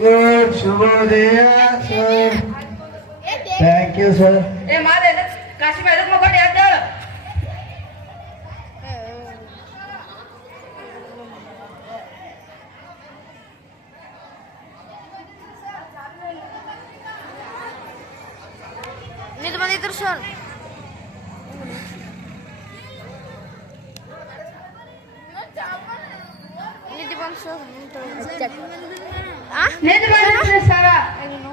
Good ಶುಭೋದಯ sir thank you sir ಏ ಮಾದ ಕಾಶಿ ಮೇಲೆ ಮಕ್ಕೊಂಡು ಯಾವ್ದು ನಿಂತು ಬಂದಿದ್ರು ಸರ್ ನಿದ್ದೆ ಬಂದು ಸರ್ ಆ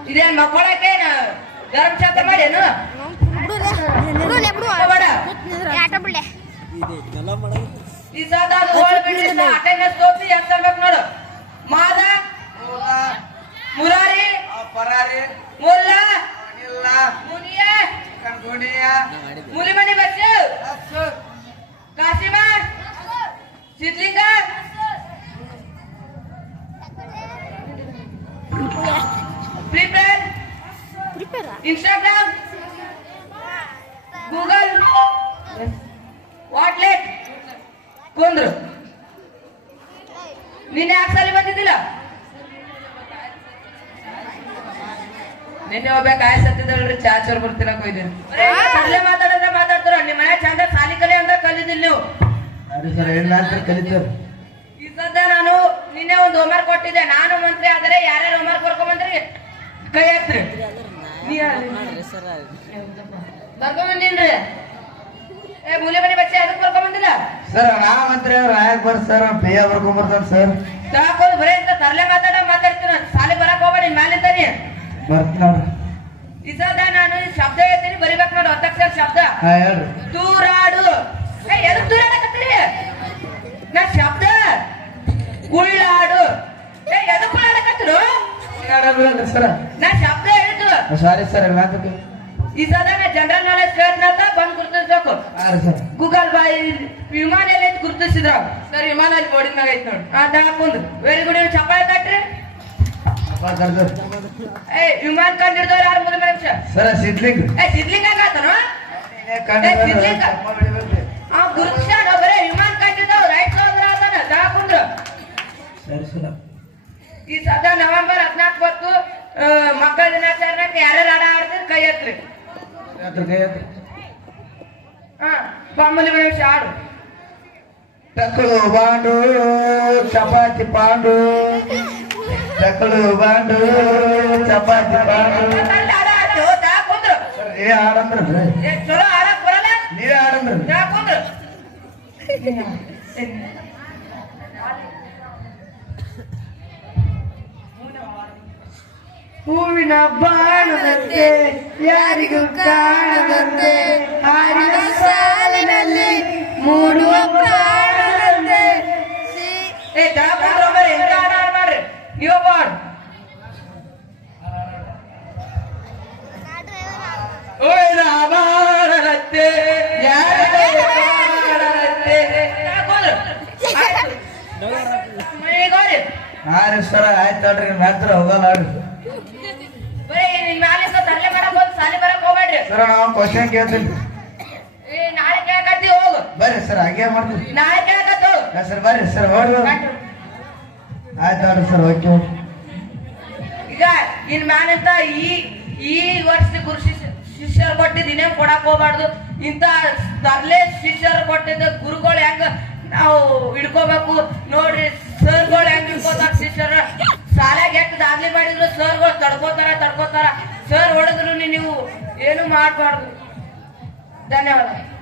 ಇದೇನ್ ಮಕ್ಕಳಕ್ಕೆ ಗರಂ ಚಾತ ಮಾಡೇನು ನೋಡು. ಮಾದ ಮುರಾರಿ ಪರಾರಿ. ಮುಲ್ಲ ಮುನಿಯ. ಮುಲಿಮನಿ ಬಸ್ಸು. ಇನ್ಸ್ಟಾಗ್ರಾಮ್ ಗೂಗಲ್ ವಾಟ್ಲೆಟ್ ಕುಂದ್ರು ನಿನ್ನೆ ಯಾಕೆ ಸಲ ಬಂದಿದ್ದಿಲ್ಲ? ನಿನ್ನೆ ಒಬ್ಬ ಕಾಯಿ ಸತ್ತಿದ್ದಳ್ರಿ ಚಾ ಚೋರ್ ಬರ್ತೀರ ಕೊಯ್ದೇನು ಅಲ್ಲೇ ಮಾತಾಡಿದ್ರೆ ಮಾತಾಡ್ತಾರ. ನಿಮ್ಮ ಮನೆ ಚಂದ ಸಾಲಿ ಕಲಿ ಅಂತ ಕಲಿದಿಲ್ಲ ನೀವು. ಅದೇ ಸರ್ ಏನಾದ್ರು ಕಲಿತಾರೆ ಈ ಸದ್ಯ ನಾನು ನಿನ್ನೆ ಒಂದು ಹೋಮ್ವರ್ಕ್ ಕೊಟ್ಟಿದ್ದೆ. ನಾನು ಮಂತ್ರಿ ಆದರೆ ಯಾರ್ಯಾರು ಹೋಮ್ವರ್ಕ್ ಬರ್ಕೊಂಬಂದ್ರಿ? ಕೈ ಹಾಕ್ರಿ ಸರ್ ನಾ ಮಂತ್ರಿ ಅವ್ರು ಬರ್ ಸರ್ ಬೇಯ ಬರ್ಕೊಂಬರ್ತಾನ ಸರ್. ಸಾಕೋದು ಬರೇ ಇಂತ ತರ್ಲೆ ಮಾತಾಡ ಮಾತಾಡ್ತೀನಿ ಸಾಲಿ ಬರಕ್ ಹೋಗ್ಬೇಡಿ ಸದ್ಯ ನಾನು ಶಬ್ದ ಹೇಳ್ತೀನಿ ಬರಿಬೇಕು ನೋಡಿ ಒತ್ತಕ್ಷರ ಶಬ್ದ. ತೂರಾಡು ಏ ಎದಕ್ ತೂರಾಡಕತ್ತೀರಿ ನಾ ಶಬ್ದ. ಉಳ್ಳಾಡು. ಎದಕ್ ಉಳ್ಳಾಡಕತ್ತಿರು? ನಾ ಶಬ್ದ. ಹೇಳಿದ್ದು ಸಾರಿ ಸರ್ ಈ ಸದ ನಾ ಜನರಲ್ ನಾಲೆಜ್ ಕೇಳ್ತಾರ ಬಂದ್ ಗುರ್ತಿಸ್ಬೇಕು. ಸರ್ ಗೂಗಲ್ ಬಾಯ್ ವಿಮಾನ ಎಲ್ಲ ಗುರುತಿಸಿದ್ರ? ಸರ್ ವಿಮಾನ ಅಲ್ಲಿ ಬೋರ್ಡಿನ ಮ್ಯಾಗ ಐತಿ ನೋಡಿ. ಆ ಹಾಕೊಂಡ್ ವೆರಿ ಗುಡ್ ಚಪ್ಪಾಳೆ ತಟ್ರಿ ಏ ವಿಮಾನ ಕಂಡಿಡ್ದವ್ರು ಯಾರು ಮೂರು ಮನುಷ್ಯ ಸರ ಸಿದ್ಲಿಂಗ್. ಏ ಸಿದ್ಲಿಂಗ ಆಗತ್ತನ? ಆ ಗುರುತಿಸ್ಯಾನ ಬರೇ ವಿಮಾನ ಕಂಡಿದ್ದವ್ ರೈಟ್ ಹೋದ್ರ ಆತನ? ಹಾಕೊಂಡ್ರು ಸರಿ ಸರ್ ಈ ಸದ ನವೆಂಬರ್ ಹದಿನಾಲ್ಕು ಬತ್ತು ಮಕ್ಕಳ ದಿನಾಚರಣೆಗೆ ಯಾರ್ಯಾರು ಆಡ ಆಡ್ತೀರಿ ಕೈ ಎತ್ರಿ ಹತ್ರ ಕೈ ಹತ್ರ ಹಾ ಬಾಂಬಲಿ ಮನುಷ್ಯ ಆಡು ಟಕ್ಕಳು ಬಾಂಡು ಚಪಾತಿ ಪಾಂಡು ಟಕ್ಕಳು ಬಾಂಡು ಚಪಾತಿ ಪಾಂಡು ಅಲ್ಲಿ ಆಡ ಆಡ್ತು, ತಾ ಕುಂದ್ರು. ಸರ್ ಏ ಆಡಂದ್ರ ಏ, ಚಲೋ ಆಡಕ್ ಬರಲ್ಲ ನೀವೇ ಆಡಂದ್ರ ತಾ ಹೂವಿನ ಬಾಣದಂತೆ ಯಾರಿಗೂ ಕಾಣದಂತೆ ಹಾಡಿನ ಸಾಲಿನಲ್ಲಿ ಮೂಡುವ ಪ್ರಾಣದಂತೆ ನೀವು ಬಾಡ್ ಹೂವಿನ ಬಾಣದಂತೆ ಯಾರಿಗೂ ಕಾಣದಂತೆ. ಹಾ ರೀ ಸರ ಆಯ್ತು ನೋಡ್ರಿ ಮಾತ್ರ ಹೋಗಲ್ಲ ನೋಡ್ರಿ ಬರೀ ನಿನ್ ಮ್ಯಾಲಿಂದ ತರ್ಲೆ ಮಾಡಕ್ ಹೋದ್ ಸಾಲಿ ಬರಕ್ ಹೋಗ್ಬೇಡ್ರಿ. ಸರ ನಾವು ಕ್ವಶನ್ ಕೇಳ್ತೀನಿ. ಏ ನಾಳೆ ಕೇಳಕತ್ತಿ ಹೋಗು. ಬರ್ರಿ ಸರ್ ಹಾಗೆ ಮಾಡ್ತೀವಿ ನಾಳೆ ಕೇಳಕತ್ತ ಹೋಗು. ಸರ್ ಬರ್ರಿ ಸರ್ ಕಂಡ್ರು. ಆಯ್ತು. ನೋಡ್ರಿ ಸರ್ ಓಕೆ. ಈಗ ಇನ್ ಮ್ಯಾಲಿಂದ ಈ ಈ ವರ್ಷ ಗುರು ಶಿಷ್ಯ ಶಿಷ್ಯರು ಕೊಟ್ಟಿದ್ ಇನ್ನೇನ್ ಕೊಡಕ್ ಹೋಗ್ಬಾರ್ದು. ಇಂತ ತರ್ಲೆ ಶಿಷ್ಯರು ಕೊಟ್ಟಿದ್ದ ಗುರುಗಳು ಹೆಂಗ ನಾವು ಹಿಡ್ಕೋಬೇಕು? ನೋಡ್ರಿ ಸರ್ಗಳು ಹೆಂಗ್ ಹಿಡ್ಕೋತಾರ ಶಿಷ್ಯರ? ಶಾಲೆಗೆ ದಾಖಲೆ ತಡ್ಕೋತಾರ ಸರ್